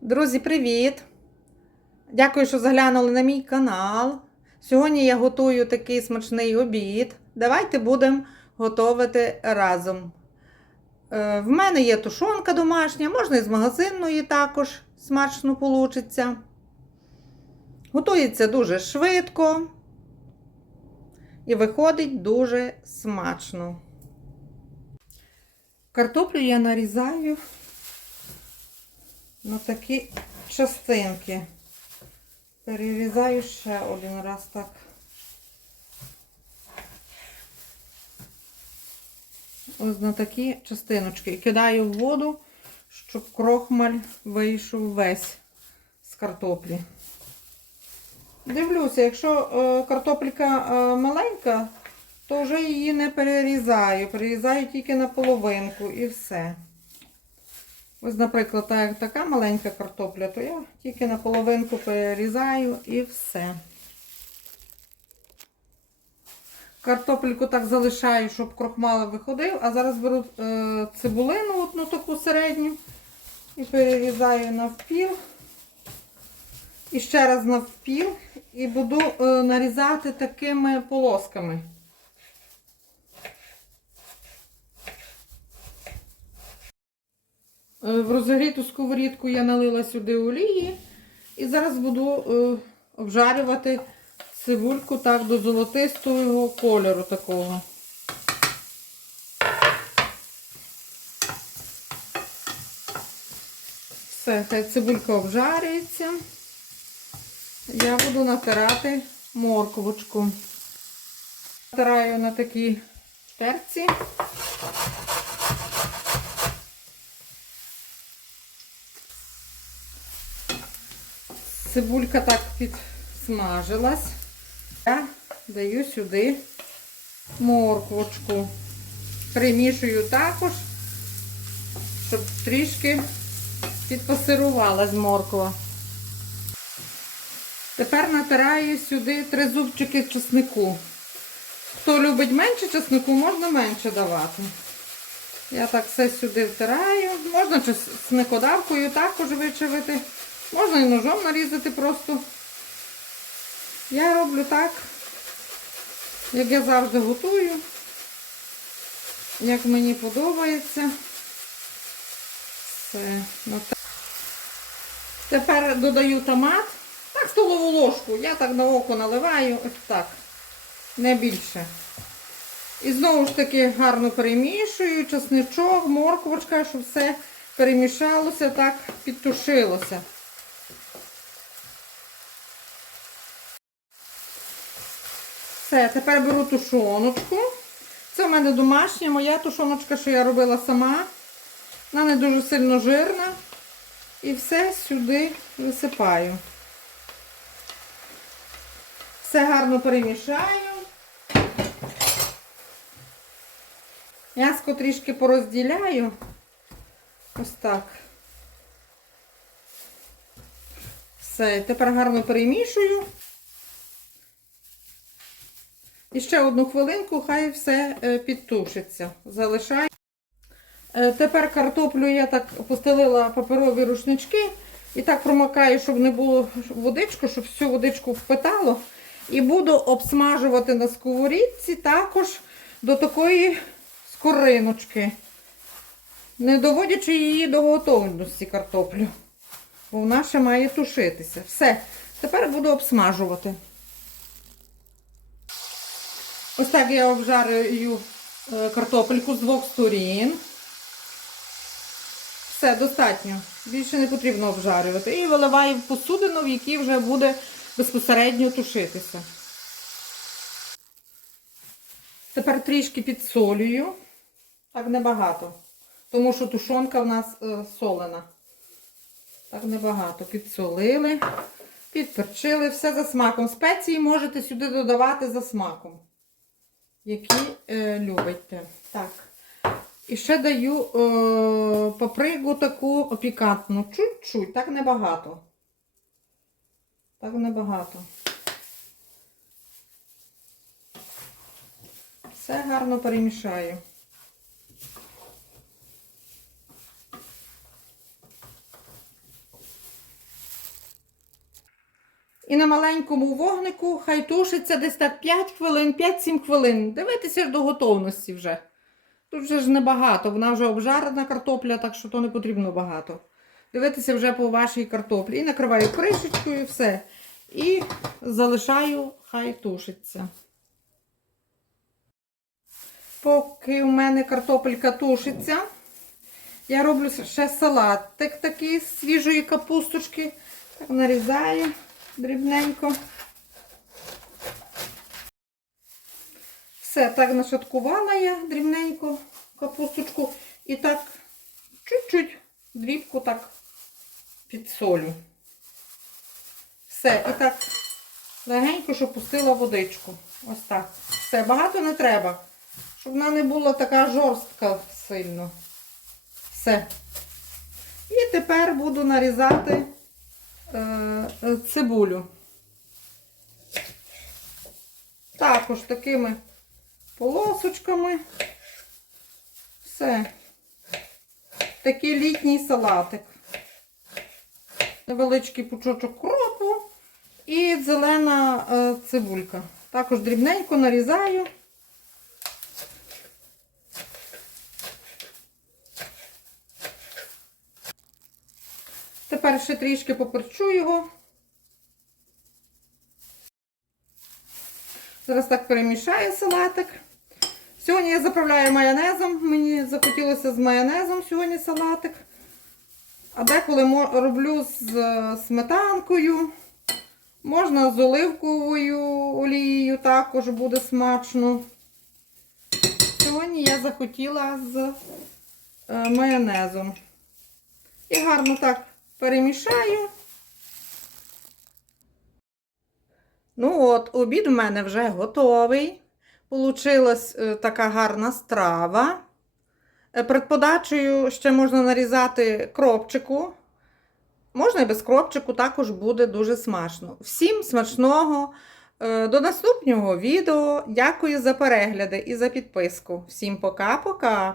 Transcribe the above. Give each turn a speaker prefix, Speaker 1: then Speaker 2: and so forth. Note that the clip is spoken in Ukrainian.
Speaker 1: Друзі, привіт! Дякую, що заглянули на мій канал. Сьогодні я готую такий смачний обід. Давайте будемо готувати разом. Е, В мене є тушонка домашня, можна і з магазинної також смачно получиться. Готується дуже швидко і виходить дуже смачно. Картоплю я нарізаю на такі частинки. Перерізаю ще один раз так. Ось на такі частиночки. І кидаю в воду, щоб крохмаль вийшов весь з картоплі. Дивлюся, якщо е, картопелька е, маленька, то вже її не перерізаю. Перерізаю тільки на половинку і все. Ось, наприклад, так, така маленька картопля, то я тільки на половинку перерізаю і все. Картопельку так залишаю, щоб крохмал виходив, а зараз беру е, цибулину одну таку середню і перерізаю навпіл. І ще раз навпіл і буду е, нарізати такими полосками. В розігріту сковорідку я налила сюди олії і зараз буду е, обжарювати цибульку так до золотистого кольору такого. Все, хай цибулька обжарюється. Я буду натирати морковочку. Натираю на такій терці. Цибулька так підсмажилась. Я даю сюди морквочку. Примішую також, щоб трішки підпасирувалась морква. Тепер натираю сюди три зубчики чеснику. Хто любить менше чеснику, можна менше давати. Я так все сюди втираю. Можна чесникодавкою також вичавити. Можна і ножом нарізати просто. Я роблю так, як я завжди готую, як мені подобається. Все. Ну. Тепер додаю томат. Так, столову ложку. Я так на око наливаю, ось так. Не більше. І знову ж таки гарно перемішую, чесничок, морквочка, щоб все перемішалося, так підтушилося. Все, тепер беру тушоночку. Це в мене домашня моя тушоночка, що я робила сама. Вона не дуже сильно жирна. І все сюди висипаю. Все гарно перемішаю. М'яско трішки порозділяю. Ось так. Все, тепер гарно перемішую. І ще одну хвилинку, хай все е, підтушиться. Залишаю. Е, Тепер картоплю я так постелила паперові рушнички і так промокаю, щоб не було водичку, щоб всю водичку впитало. І буду обсмажувати на сковорідці також до такої скориночки, не доводячи її до готовності картоплю. Бо вона ще має тушитися. Все, тепер буду обсмажувати. Ось так я обжарюю е, картопельку з двох сторін. Все, достатньо. Більше не потрібно обжарювати. І виливаю в посудину, в якій вже буде безпосередньо тушитися. Тепер трішки підсолюю. Так небагато. Тому що тушонка в нас е, солена. Так небагато. Підсолили, підперчили, все за смаком. Спеції можете сюди додавати за смаком які е, любите. Так. І ще даю е, папригу таку пікантну. Чуть-чуть, так небагато. Так небагато. Все гарно перемішаю. І на маленькому вогнику хай тушиться десь так 5 хвилин, 5-7 хвилин. Дивитися ж до готовності вже. Тут вже ж небагато, вона вже обжарена картопля, так що то не потрібно багато. Дивитися вже по вашій картоплі. І накриваю кришечкою, все. І залишаю, хай тушиться. Поки у мене картопелька тушиться, я роблю ще салатик такий з свіжої капусточки. Так, нарізаю дрібненько. Все, так нашаткувала я дрібненько капусточку і так чуть-чуть дрібку так підсолю. Все, і так легенько, щоб пустила водичку. Ось так. Все, багато не треба, щоб вона не була така жорстка сильно. Все. І тепер буду нарізати цибулю. Також такими полосочками. Все. Такий літній салатик. Невеличкий пучочок кропу і зелена е, цибулька. Також дрібненько нарізаю. Тепер ще трішки поперчу його. Зараз так перемішаю салатик. Сьогодні я заправляю майонезом. Мені захотілося з майонезом сьогодні салатик. А деколи роблю з е, сметанкою. Можна з оливковою олією, також буде смачно. Сьогодні я захотіла з е, майонезом. І гарно так перемішаю. Ну от, обід в мене вже готовий. Получилась е, така гарна страва. Е, Перед подачею ще можна нарізати кропчику. Можна і без кропчику, також буде дуже смачно. Всім смачного! Е, До наступного відео. Дякую за перегляди і за підписку. Всім пока-пока!